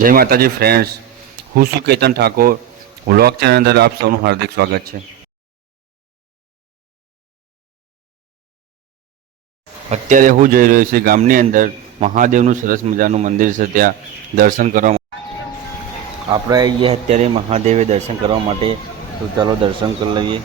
જય માતાજી ફ્રેન્ડ્સ હું શું કેતન ઠાકોર. વ્લોગ ચેનલ અંદર આપ સૌનું હાર્દિક સ્વાગત છે. અત્યારે હું જઈ રહ્યો છું ગામની અંદર મહાદેવનું સરસ મજાનું મંદિર છે. ત્યાં દર્શન કરવા આપણે અહીંયા અત્યારે મહાદેવે દર્શન કરવા માટે. તો ચાલો દર્શન કરી લઈએ.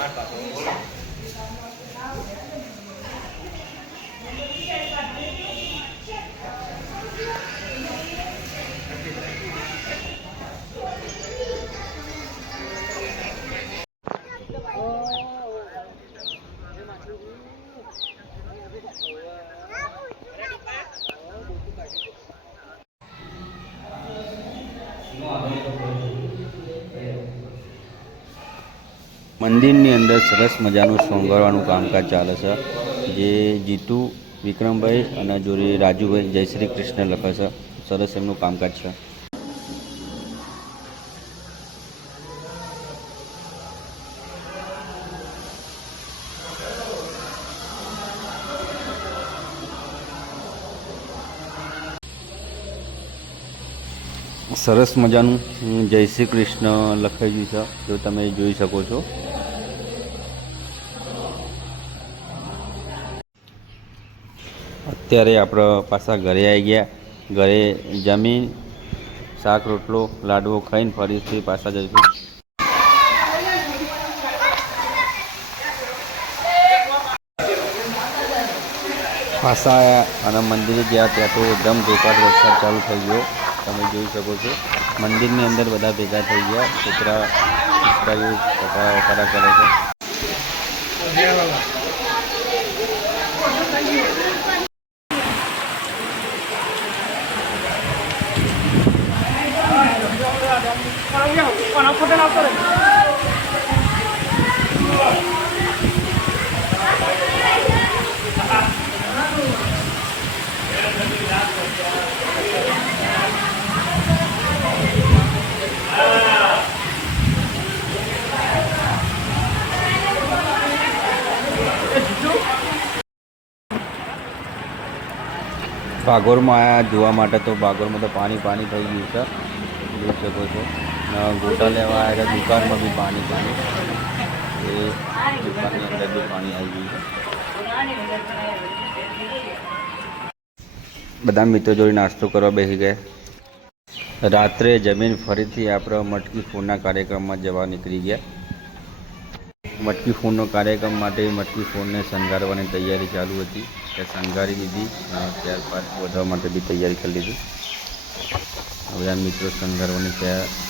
kemarin Pak Bung. મંદિરની અંદર સરસ મજાનું શણગારવાનું કામકાજ ચાલે છે. જે જીતુ, વિક્રમભાઈ અને જોડે રાજુભાઈ, જય શ્રી કૃષ્ણ લખે છે. સરસ એમનું કામકાજ છે. સરસ મજાનું જય શ્રી કૃષ્ણ લખાઈ ગયું છે. જો તમે જોઈ શકો છો. અત્યારે આપણે પાછા ઘરે આવી ગયા. ઘરે જમીન, શાક, રોટલો, લાડવો ખાઈને ફરીથી પાછા જઈશું. પાછા અને મંદિરે ગયા ત્યાં તો એકદમ ધોકાટ વરસાદ ચાલુ થઈ ગયો. તમે જોઈ શકો છો. મંદિરની અંદર બધા ભેગા થઈ ગયા. છોકરા પિચકારીઓ કરે વકડા કરે છે ભાગોરમાં આવ્યા જોવા માટે તો ભાગોરમાં તો પાણી પાણી થઈ ગયું છે. જોઈ શકો છો. ગોટા લેવા આવ્યા હતા દુકાનમાં બી પાણી પાણી એ દુકાનની અંદર બી પાણી આવી ગયું છે બધા મિત્રો જોડે નાસ્તો કરવા બેસી ગયા રાત્રે જમીન ફરીથી આપણે મટકી ફૂડના કાર્યક્રમમાં જવા નીકળી ગયા મટકી ફોનનો કાર્યક્રમ માટે મટકી ફોનને શણગારવાની તૈયારી ચાલુ હતી તે શણગારી દીધી અને ત્યારબાદ વધવા માટે બી તૈયારી કરી લીધી બધા મિત્રો શણગારવાની ત્યાં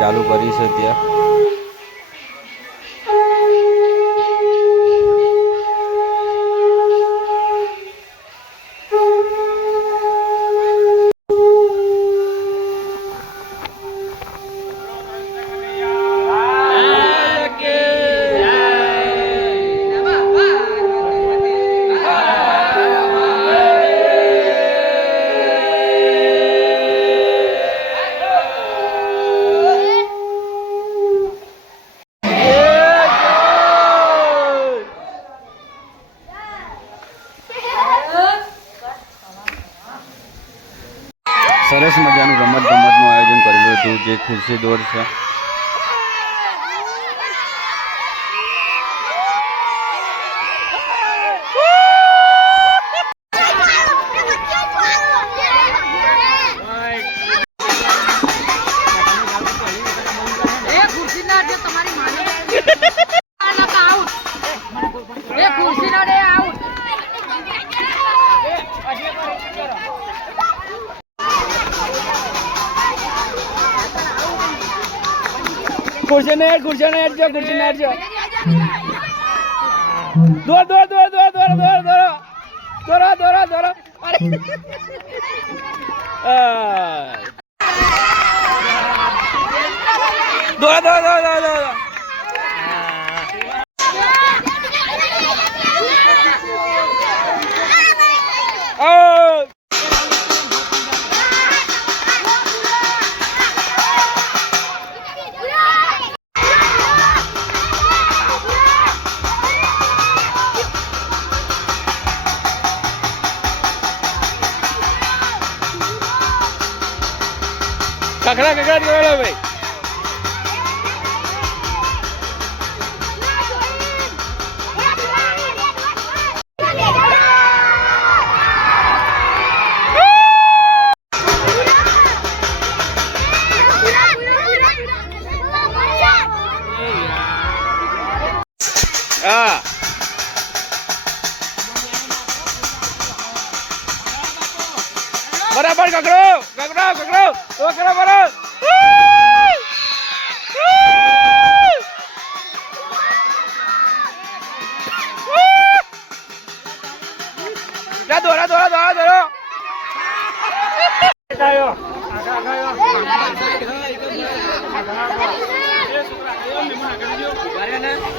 ચાલુ કરી છે ત્યાં. vencedores né? ખુરશી ને ખુરશી ને હેઠજો ખુરશી ને હેઠજો દોર દોર દોર દોર દોર દોર દોર. દોરો દોરો દોરો. અરે. દોરો દોરો દોરો દોરો. કકડા કકડા દોરો ભાઈ. કકડો તો કરો બરાબર જા દોરા દોરા દોરા દોરો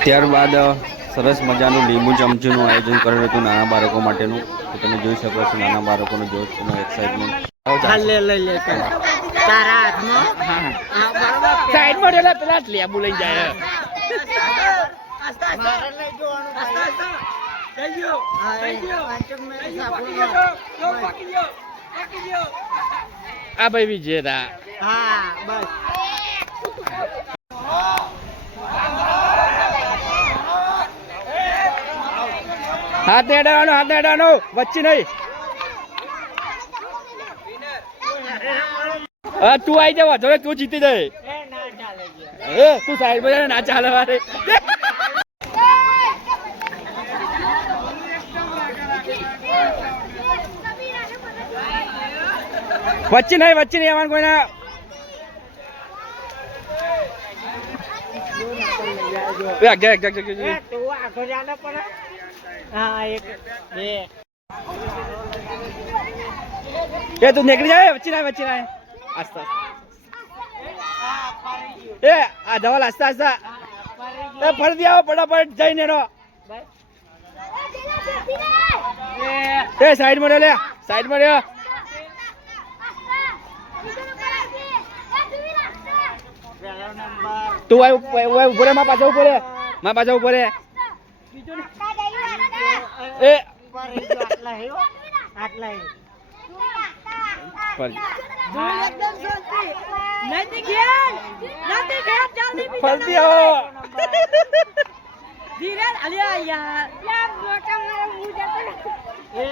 ત્યારબાદ સરસ મજાનું લીંબુ ચમચીનું આયોજન કરેલું હતું નાના બાળકો માટેનું. તો તમે જોઈ શકો છો નાના બાળકોનું જોશ અને એક્સાઇટમેન્ટ લે લઈ લે. સાઈડમાં રહેલા પેલા લેબુ લઈ જાય. આ ભાઈ વિજેતા. હાથ અડાડવાનો હાથ અડાડવાનો વચ્ચે નહીં. હા તું આવી જા વાંધો તું જીતી જાય. એ તું સાઈડ પર ને, ના ચાલે મારે. વચ્ચે નહીં વચ્ચે નહીં આવવાનું કોઈના. એ તું નીકળી જાય વચ્ચે ના વચ્ચે ના আস্তে আস্তে এ আ આસ્તા আস্তে আস্তে এ ফড় দিও फटाफट જઈને રો એ સાઈડમાં લે. સાઈડમાં રે તું આય ઉપરમાં પાછો ઉપરમાં પાછો ઉપર એ. આટલા આટલા ફરતી આવો. ધીરજ અલ્યા. યાર યાર મોટા મારા હું જતો એ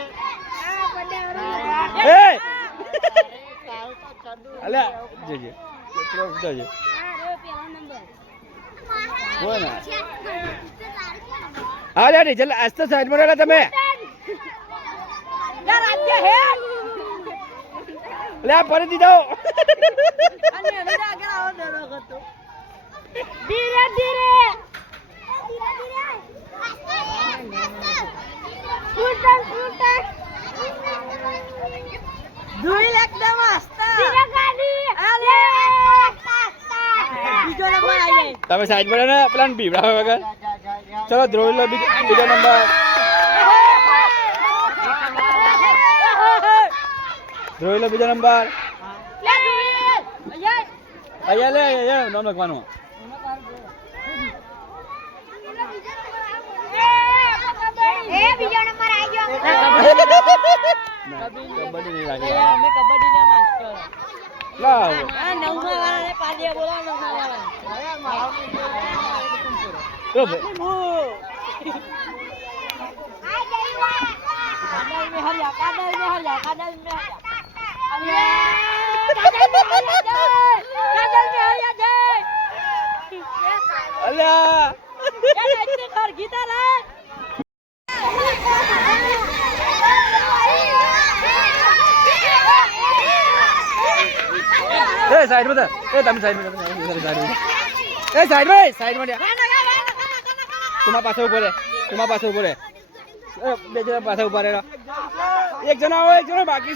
આ પડે એ તમે. લે ફરીથી જાઓ ધીરે ધીરે. ધૂળ એકદમ ધીરે ગાડી. અલે તમે સાઈડ પડે ને પેલા બીવડાવે વગર. ચલો ધ્રોલ બીજો નંબર. ધ્રોઈલો બીજો નંબર. અહીંયા લે અહીંયા નામ લખવાનું. કબડ્ડી એ સાઈડ એ તમે એ સાઈડમાં સાઈડમાં તમારા પાસે ઊભો રે. તમારા પાસે બે જણા પાસે ઊભા રહેલા. એક જણા હોય, એક જણા બાકી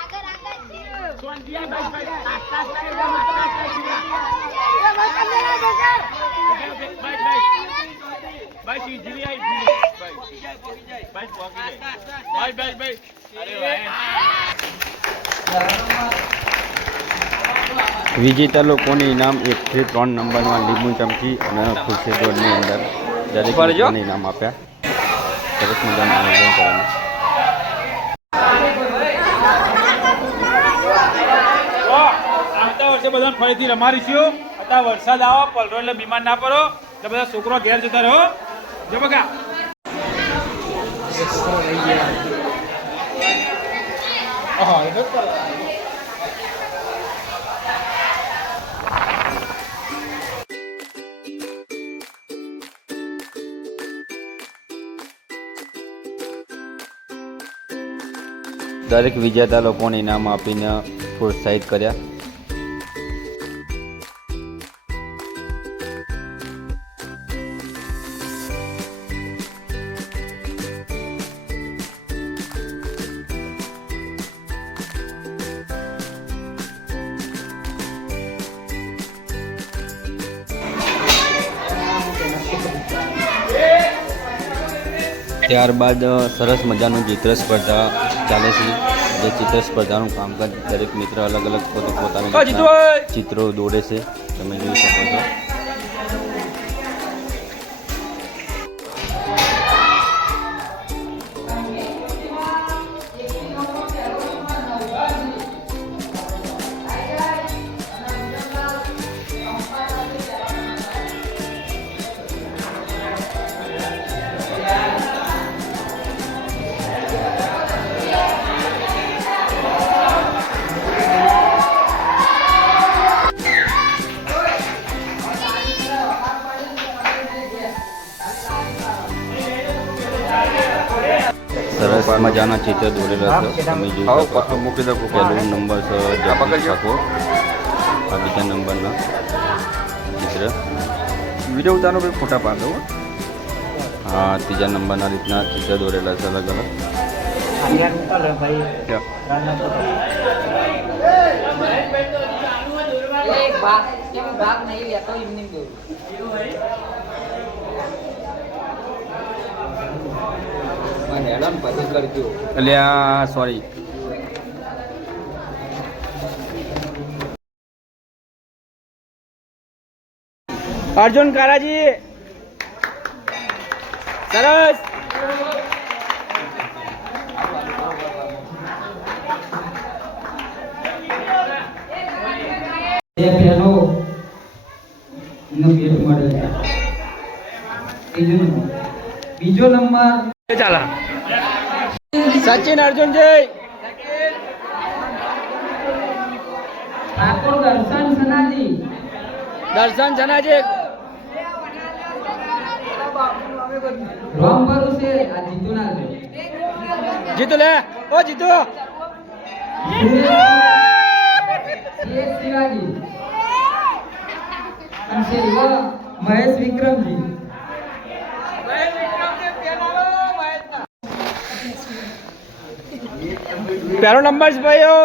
વિજેતા લોકોને ઇનામ એકથી ત્રણ નંબરમાં લીંબુ ચમચી અને ખુરશી દોડની અંદર દરેક ઇનામ આપ્યા. સરસ મજાનું આયોજન કરેલું તો આવતા બધા ફરીથી રમાડીશું. અત્યારે વરસાદ આવો પલરો એટલે બીમાર ના પડો. એટલે બધા છોકરો ઘેર જતા રહો. જો બગા દરેક વિજેતા લોકોને ઇનામ આપીને પ્રોત્સાહિત કર્યા. ત્યારબાદ સરસ મજાનું ચિત્ર સ્પર્ધા ચાલે છે. જે ચિત્ર સ્પર્ધાનું કામકાજ દરેક મિત્ર અલગ અલગ પોતે પોતાના ચિત્રો દોરે છે. તમે જોઈ શકો છો. મજાના ચિત્ર દોરેલા છે. તમે જોઈ શકો છો. મૂકી દો પહેલો નંબર છે. ઠાકોર આ બીજા નંબરના. ચિત્ર વીડિયો ઉતારો ભાઈ ફોટા પાડો હા. ત્રીજા નંબરના રીતના ચિત્ર દોરેલા છે અલગ અલગ. ભાગ નહીં લેતો એમને અલ્યા સોરી અર્જુન કારાજી. સરસ. પહેલો બીજો નંબર. ચાલા. સચિન અર્જુનજી. દર્શન સનાજી. દર્શન છનાજી રોમ ભરું છે. આ જીતુ ના જીતુ લે. ઓ જીતુ. શિવાજી. અને મહેશ વિક્રમજી. પહેલો નંબર છે ભાઈઓ.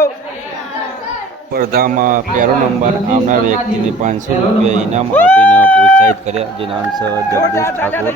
સ્પર્ધામાં પહેલો નંબર આવનાર વ્યક્તિને પાંચસો રૂપિયા ઇનામ આપીને પ્રોત્સાહિત કર્યા. જે નામ છે જગદીશ ઠાકોર.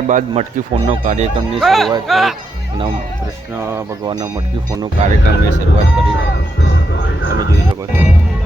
ત્યારબાદ મટકી ફોનનો કાર્યક્રમની શરૂઆત કરી. અને કૃષ્ણ ભગવાનના મટકી ફોનનો કાર્યક્રમની શરૂઆત કરી. તમે જોઈ શકો છો.